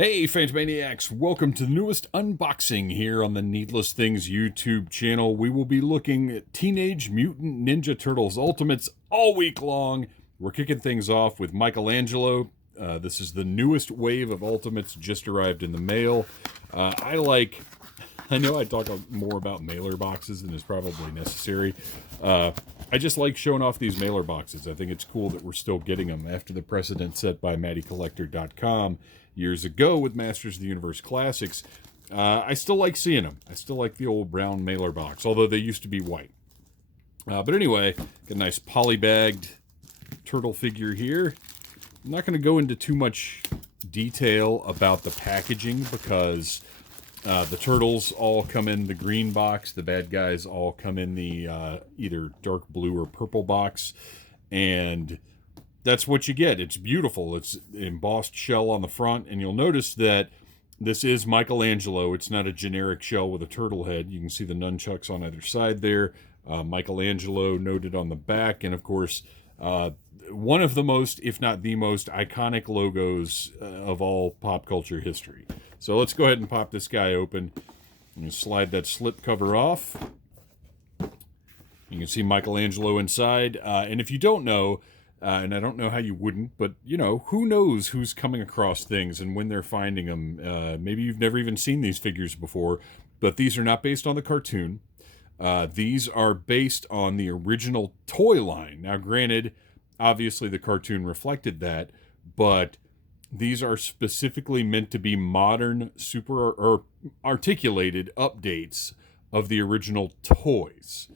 Hey, Phantomaniacs! Welcome to the newest unboxing here on the Needless Things YouTube channel. We will be looking at Teenage Mutant Ninja Turtles Ultimates all week long. We're kicking things off with Michelangelo. This is the newest wave of Ultimates, just arrived in the mail. I know I talk more about mailer boxes than is probably necessary. I just like showing off these mailer boxes. I think it's cool that we're still getting them after the precedent set by MattyCollector.com years ago with Masters of the Universe Classics. I still like seeing them. I still like the old brown mailer box, although they used to be white. But anyway, got a nice polybagged turtle figure here. I'm not going to go into too much detail about the packaging because the turtles all come in the green box. The bad guys all come in the either dark blue or purple box. And that's what you get. It's beautiful. It's embossed shell on the front. And you'll notice that this is Michelangelo. It's not a generic shell with a turtle head. You can see the nunchucks on either side there. Michelangelo noted on the back. And of course, one of the most, if not the most, iconic logos of all pop culture history. So let's go ahead and pop this guy open. I'm going to slide that slip cover off. You can see Michelangelo inside. And if you don't know, and I don't know how you wouldn't, but, you know, who knows who's coming across things and when they're finding them. Maybe you've never even seen these figures before, but these are not based on the cartoon. These are based on the original toy line. Now, granted, obviously the cartoon reflected that, but these are specifically meant to be modern, super or articulated updates of the original toys.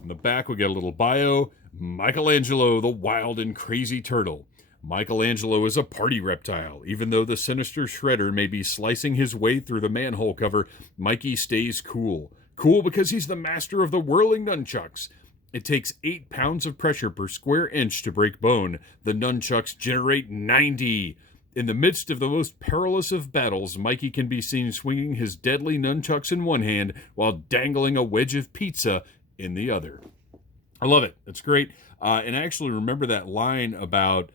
On the back, we get a little bio. Michelangelo, the wild and crazy turtle. Michelangelo is a party reptile. Even though the sinister Shredder may be slicing his way through the manhole cover, Mikey stays cool. Cool because he's the master of the whirling nunchucks. It takes 8 pounds of pressure per square inch to break bone. The nunchucks generate 90. In the midst of the most perilous of battles, Mikey can be seen swinging his deadly nunchucks in one hand while dangling a wedge of pizza in the other. I love it. It's great. And I actually remember that line about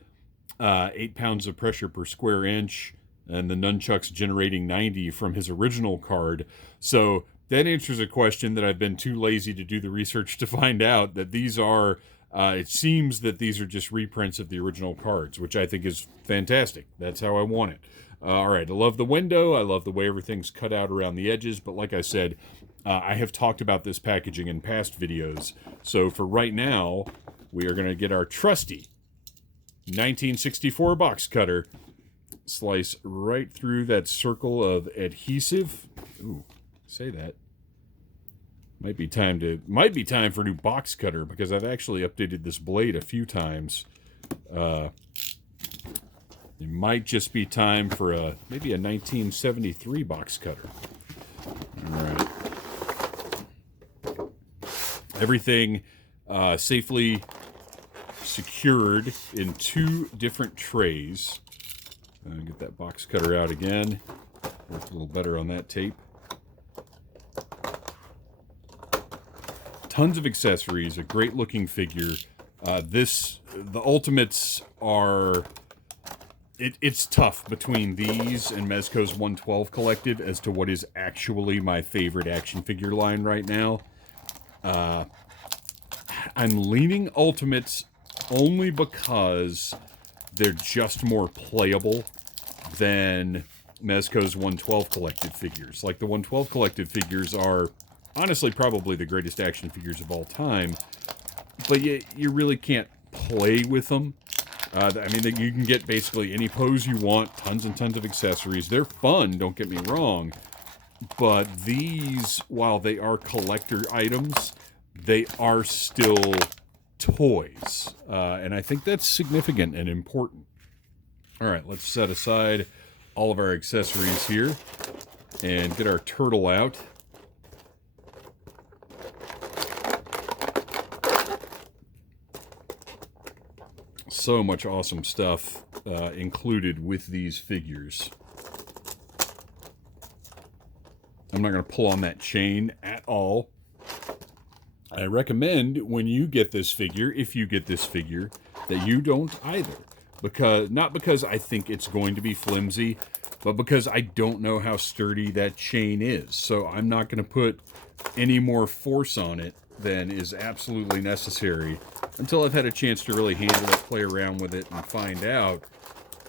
8 pounds of pressure per square inch and the nunchucks generating 90 from his original card. So that answers a question that I've been too lazy to do the research to find out, that these are, it seems that these are just reprints of the original cards, which I think is fantastic. That's how I want it. All right, I love the window. I love the way everything's cut out around the edges. But like I said, I have talked about this packaging in past videos. So for right now, we are going to get our trusty 1964 box cutter, slice right through that circle of adhesive. Ooh. Say that. Might be time for a new box cutter because I've actually updated this blade a few times. It might just be time for maybe a 1973 box cutter. All right. Everything safely secured in 2 different trays. Get that box cutter out again. Work a little better on that tape. Tons of accessories, a great looking figure. The Ultimates are, it's tough between these and Mezco's 112 Collective as to what is actually my favorite action figure line right now. I'm leaning Ultimates only because they're just more playable than Mezco's 112 Collective figures. Like the 112 Collective figures are honestly probably the greatest action figures of all time, but you really can't play with them. I mean, you can get basically any pose you want, tons and tons of accessories. They're fun, don't get me wrong, but these, while they are collector items, they are still toys, and I think that's significant and important. All right, let's set aside all of our accessories here and get our turtle out. So much awesome stuff included with these figures. I'm not going to pull on that chain at all. I recommend when you get this figure, if you get this figure, that you don't either. Not because I think it's going to be flimsy, but because I don't know how sturdy that chain is. So I'm not going to put any more force on it than is absolutely necessary until I've had a chance to really handle it, play around with it, and find out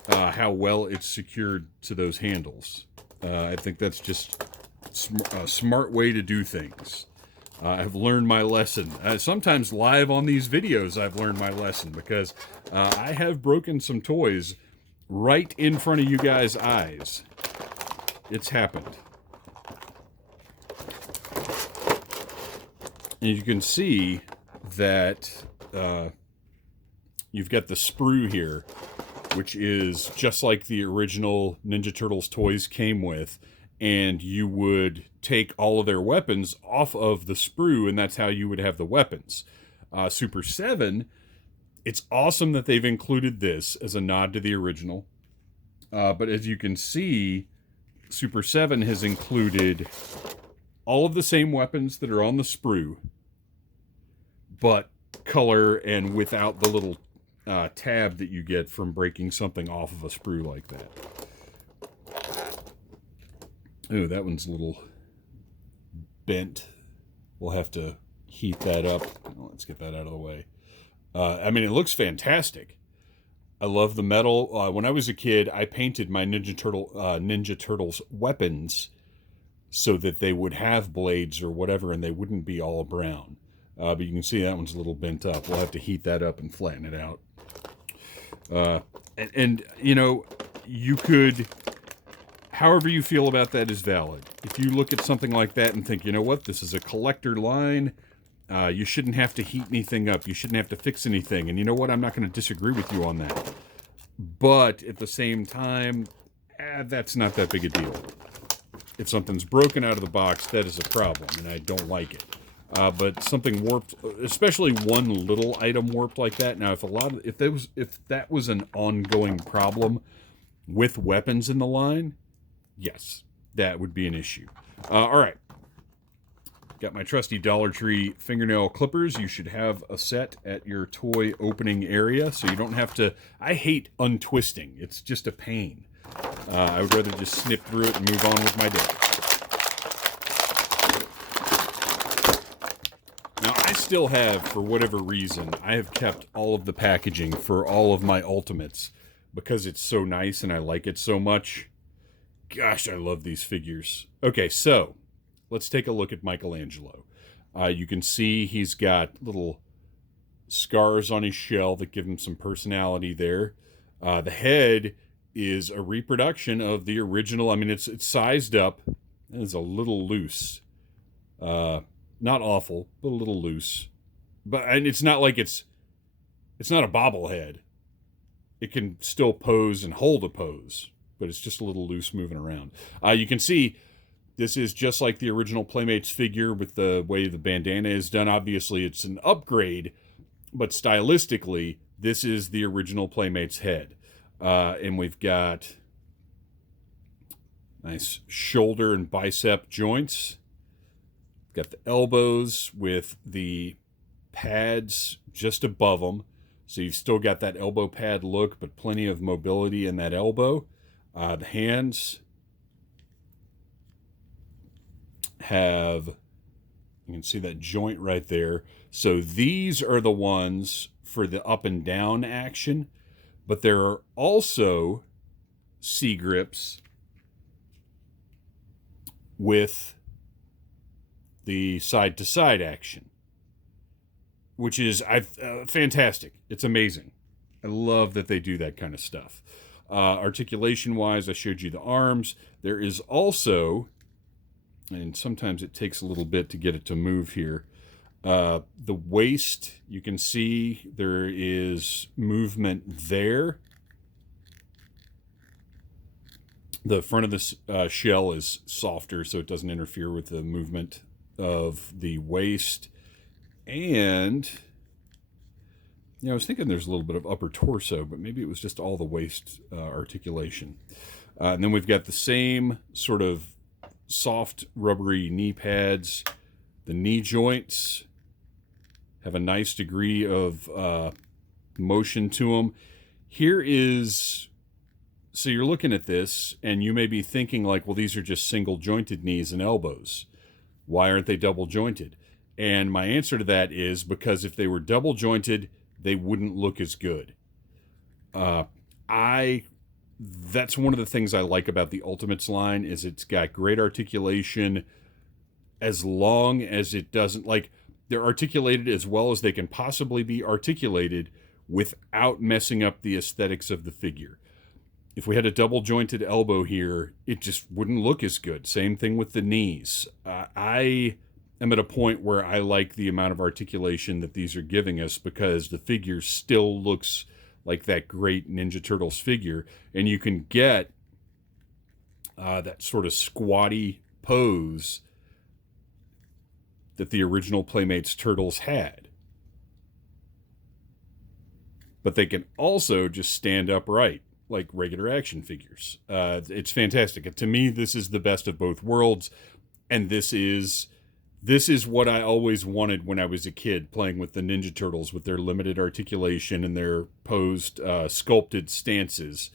how well it's secured to those handles. I think that's just a smart way to do things. I've learned my lesson. Sometimes live on these videos, I've learned my lesson because I have broken some toys right in front of you guys' eyes. It's happened. And you can see that you've got the sprue here, which is just like the original Ninja Turtles toys came with. And you would take all of their weapons off of the sprue, and that's how you would have the weapons. Super 7, it's awesome that they've included this as a nod to the original. But as you can see, Super 7 has included all of the same weapons that are on the sprue, but color and without the little tab that you get from breaking something off of a sprue like that. Oh, that one's a little bent. We'll have to heat that up. Let's get that out of the way. I mean, it looks fantastic. I love the metal. When I was a kid, I painted my Ninja Turtles weapons so that they would have blades or whatever, and they wouldn't be all brown. But you can see that one's a little bent up. We'll have to heat that up and flatten it out. And you know, you could... However you feel about that is valid. If you look at something like that and think, you know what, this is a collector line, you shouldn't have to heat anything up, you shouldn't have to fix anything, and you know what, I'm not going to disagree with you on that. But at the same time, that's not that big a deal. If something's broken out of the box, that is a problem, and I don't like it. But something warped, especially one little item warped like that. Now, if that was an ongoing problem with weapons in the line, yes, that would be an issue. All right. Got my trusty Dollar Tree fingernail clippers. You should have a set at your toy opening area, so you don't have to... I hate untwisting. It's just a pain. I would rather just snip through it and move on with my day. Now, I still have, for whatever reason, I have kept all of the packaging for all of my Ultimates because it's so nice and I like it so much. Gosh, I love these figures. Okay, so let's take a look at Michelangelo. You can see he's got little scars on his shell that give him some personality there. The head is a reproduction of the original. I mean, it's sized up. It's a little loose. Not awful, but a little loose. And it's not like it's not a bobblehead. It can still pose and hold a pose, but it's just a little loose moving around. You can see this is just like the original Playmates figure with the way the bandana is done. Obviously, it's an upgrade, but stylistically, this is the original Playmates head. And we've got nice shoulder and bicep joints. Got the elbows with the pads just above them. So you've still got that elbow pad look, but plenty of mobility in that elbow. The hands have, you can see that joint right there. So these are the ones for the up and down action, but there are also C-grips with the side-to-side action, which is fantastic. It's amazing. I love that they do that kind of stuff. Articulation-wise, I showed you the arms. There is also, and sometimes it takes a little bit to get it to move here, the waist, you can see there is movement there. The front of this shell is softer, so it doesn't interfere with the movement of the waist. And, you know, I was thinking there's a little bit of upper torso, but maybe it was just all the waist articulation. And then we've got the same sort of soft, rubbery knee pads. The knee joints have a nice degree of motion to them. Here is So you're looking at this, and you may be thinking like, well, these are just single jointed knees and elbows. Why aren't they double jointed? And my answer to that is because if they were double jointed, they wouldn't look as good. That's one of the things I like about the Ultimates line is it's got great articulation as long as it doesn't, like, they're articulated as well as they can possibly be articulated without messing up the aesthetics of the figure. If we had a double jointed elbow here, it just wouldn't look as good. Same thing with the knees. I am at a point where I like the amount of articulation that these are giving us because the figure still looks like that great Ninja Turtles figure, and you can get that sort of squatty pose that the original Playmates Turtles had. But they can also just stand upright like regular action figures. It's fantastic. To me, this is the best of both worlds, and this is what I always wanted when I was a kid playing with the Ninja Turtles with their limited articulation and their posed, sculpted stances.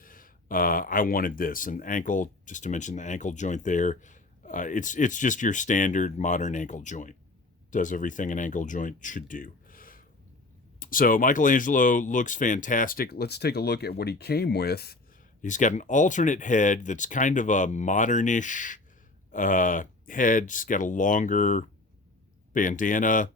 I wanted this. And ankle, just to mention the ankle joint there, it's just your standard modern ankle joint. Does everything an ankle joint should do. So Michelangelo looks fantastic. Let's take a look at what he came with. He's got an alternate head that's kind of a modernish head. It's got a longer bandana.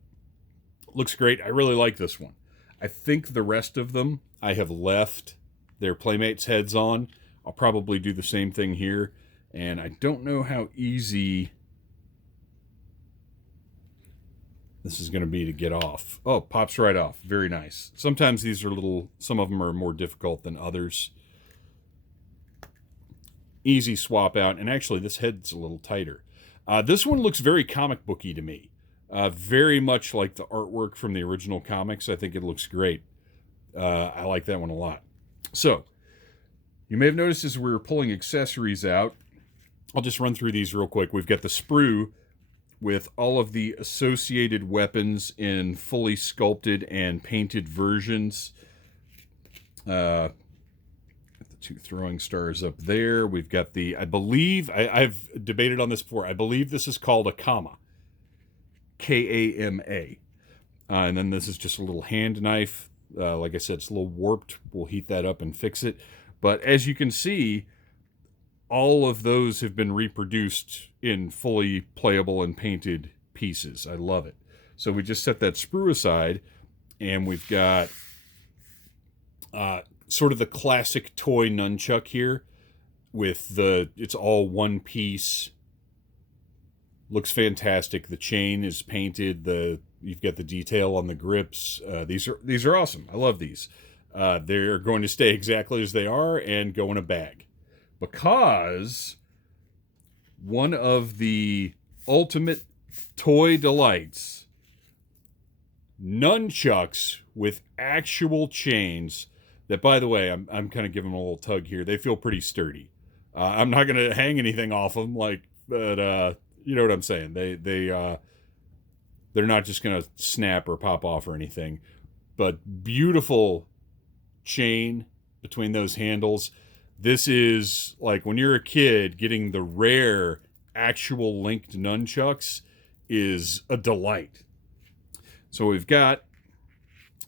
Looks great. I really like this one. I think the rest of them I have left their Playmates heads on. I'll probably do the same thing here. And I don't know how easy this is going to be to get off. Oh, pops right off. Very nice. Sometimes these are some of them are more difficult than others. Easy swap out. And actually, this head's a little tighter. This one looks very comic booky to me. Very much like the artwork from the original comics. I think it looks great. I like that one a lot. So, you may have noticed as we were pulling accessories out, I'll just run through these real quick. We've got the sprue with all of the associated weapons in fully sculpted and painted versions. The two throwing stars up there. We've got the, I believe, I've debated on this before. I believe this is called a Kama. K-A-M-A. And then this is just a little hand knife. Like I said, it's a little warped. We'll heat that up and fix it. But as you can see, all of those have been reproduced in fully playable and painted pieces. I love it. So we just set that sprue aside, and we've got sort of the classic toy nunchuck here with it's all one piece. Looks fantastic. The chain is painted. You've got the detail on the grips. These are awesome. I love these. They're going to stay exactly as they are and go in a bag. Because one of the ultimate toy delights, nunchucks with actual chains that, by the way, I'm kind of giving them a little tug here. They feel pretty sturdy. I'm not going to hang anything off them, but you know what I'm saying. They're not just going to snap or pop off or anything, but beautiful chain between those handles. This is like when you're a kid, getting the rare actual linked nunchucks is a delight. So we've got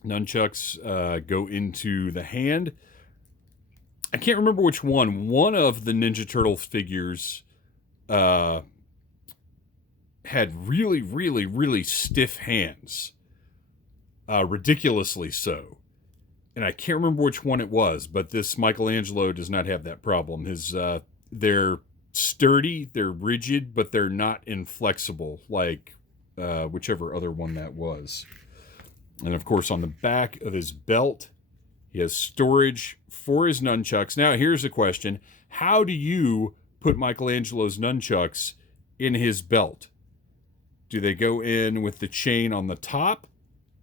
nunchucks go into the hand. I can't remember which one. One of the Ninja Turtle figures had really, really, really stiff hands. Ridiculously so. And I can't remember which one it was, but this Michelangelo does not have that problem. They're sturdy, they're rigid, but they're not inflexible like whichever other one that was. And of course, on the back of his belt, he has storage for his nunchucks. Now, here's a question. How do you put Michelangelo's nunchucks in his belt? Do they go in with the chain on the top?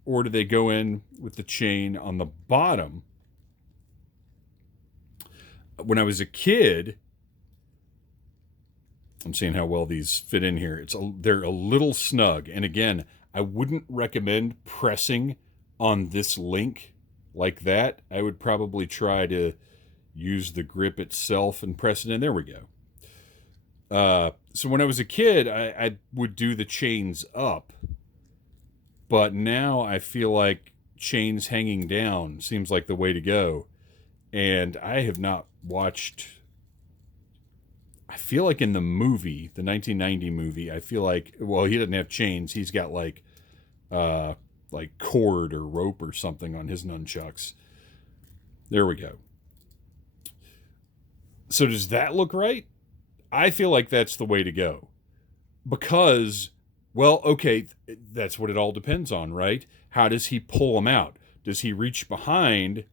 Or do they go in with the chain on the bottom? When I was a kid, I'm seeing how well these fit in here. They're a little snug. And again, I wouldn't recommend pressing on this link like that. I would probably try to use the grip itself and press it in. There we go. So when I was a kid, I would do the chains up, but now I feel like chains hanging down seems like the way to go. And I have not watched, I feel like in the movie, the 1990 movie, I feel like, well, he doesn't have chains. He's got like cord or rope or something on his nunchucks. There we go. So does that look right? I feel like that's the way to go. Because, well, okay, that's what it all depends on, right? How does he pull them out? Does he reach behind,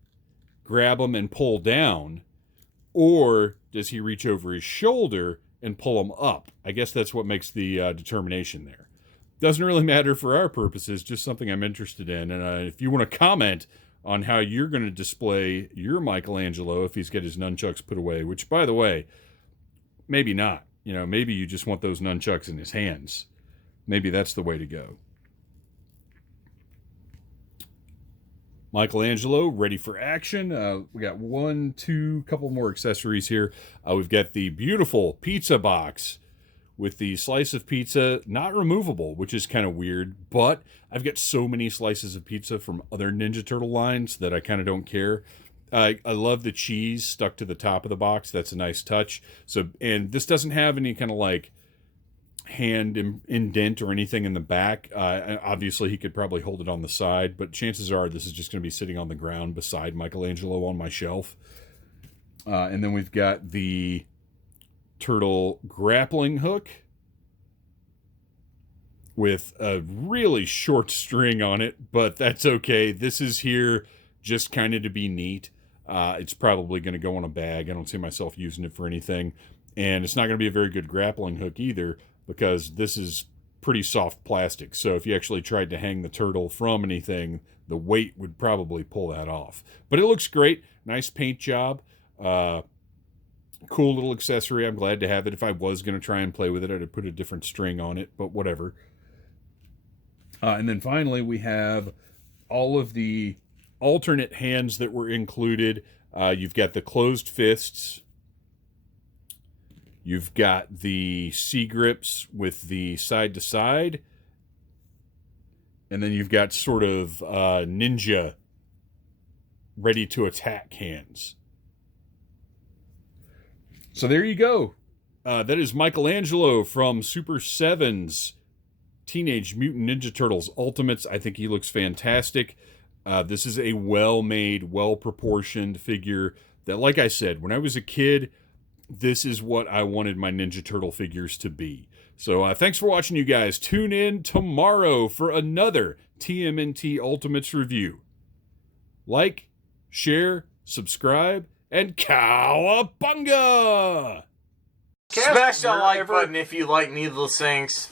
grab them, and pull down? Or does he reach over his shoulder and pull them up? I guess that's what makes the determination there. Doesn't really matter for our purposes, just something I'm interested in. And if you want to comment on how you're going to display your Michelangelo if he's got his nunchucks put away, which, by the way, maybe not. You know, maybe you just want those nunchucks in his hands. Maybe that's the way to go. Michelangelo, ready for action. We got couple more accessories here. We've got the beautiful pizza box with the slice of pizza, not removable, which is kind of weird, but I've got so many slices of pizza from other Ninja Turtle lines that I kind of don't care. I love the cheese stuck to the top of the box. That's a nice touch. So, and this doesn't have any kind of like hand indent or anything in the back. Obviously, he could probably hold it on the side, but chances are this is just going to be sitting on the ground beside Michelangelo on my shelf. And then we've got the turtle grappling hook with a really short string on it, but that's okay. This is here just kind of to be neat. It's probably going to go on a bag. I don't see myself using it for anything. And it's not going to be a very good grappling hook either, because this is pretty soft plastic. So if you actually tried to hang the turtle from anything, the weight would probably pull that off. But it looks great. Nice paint job. Cool little accessory. I'm glad to have it. If I was going to try and play with it, I'd put a different string on it, but whatever. And then finally, we have all of the alternate hands that were included. You've got the closed fists. You've got the C-grips with the side-to-side. And then you've got sort of ninja ready-to-attack hands. So there you go. That is Michelangelo from Super 7's Teenage Mutant Ninja Turtles Ultimates. I think he looks fantastic. This is a well-made, well-proportioned figure that, like I said, when I was a kid, this is what I wanted my Ninja Turtle figures to be. So thanks for watching, you guys. Tune in tomorrow for another TMNT Ultimates review. Like, share, subscribe, and cowabunga! Smash that like button if you like needless things.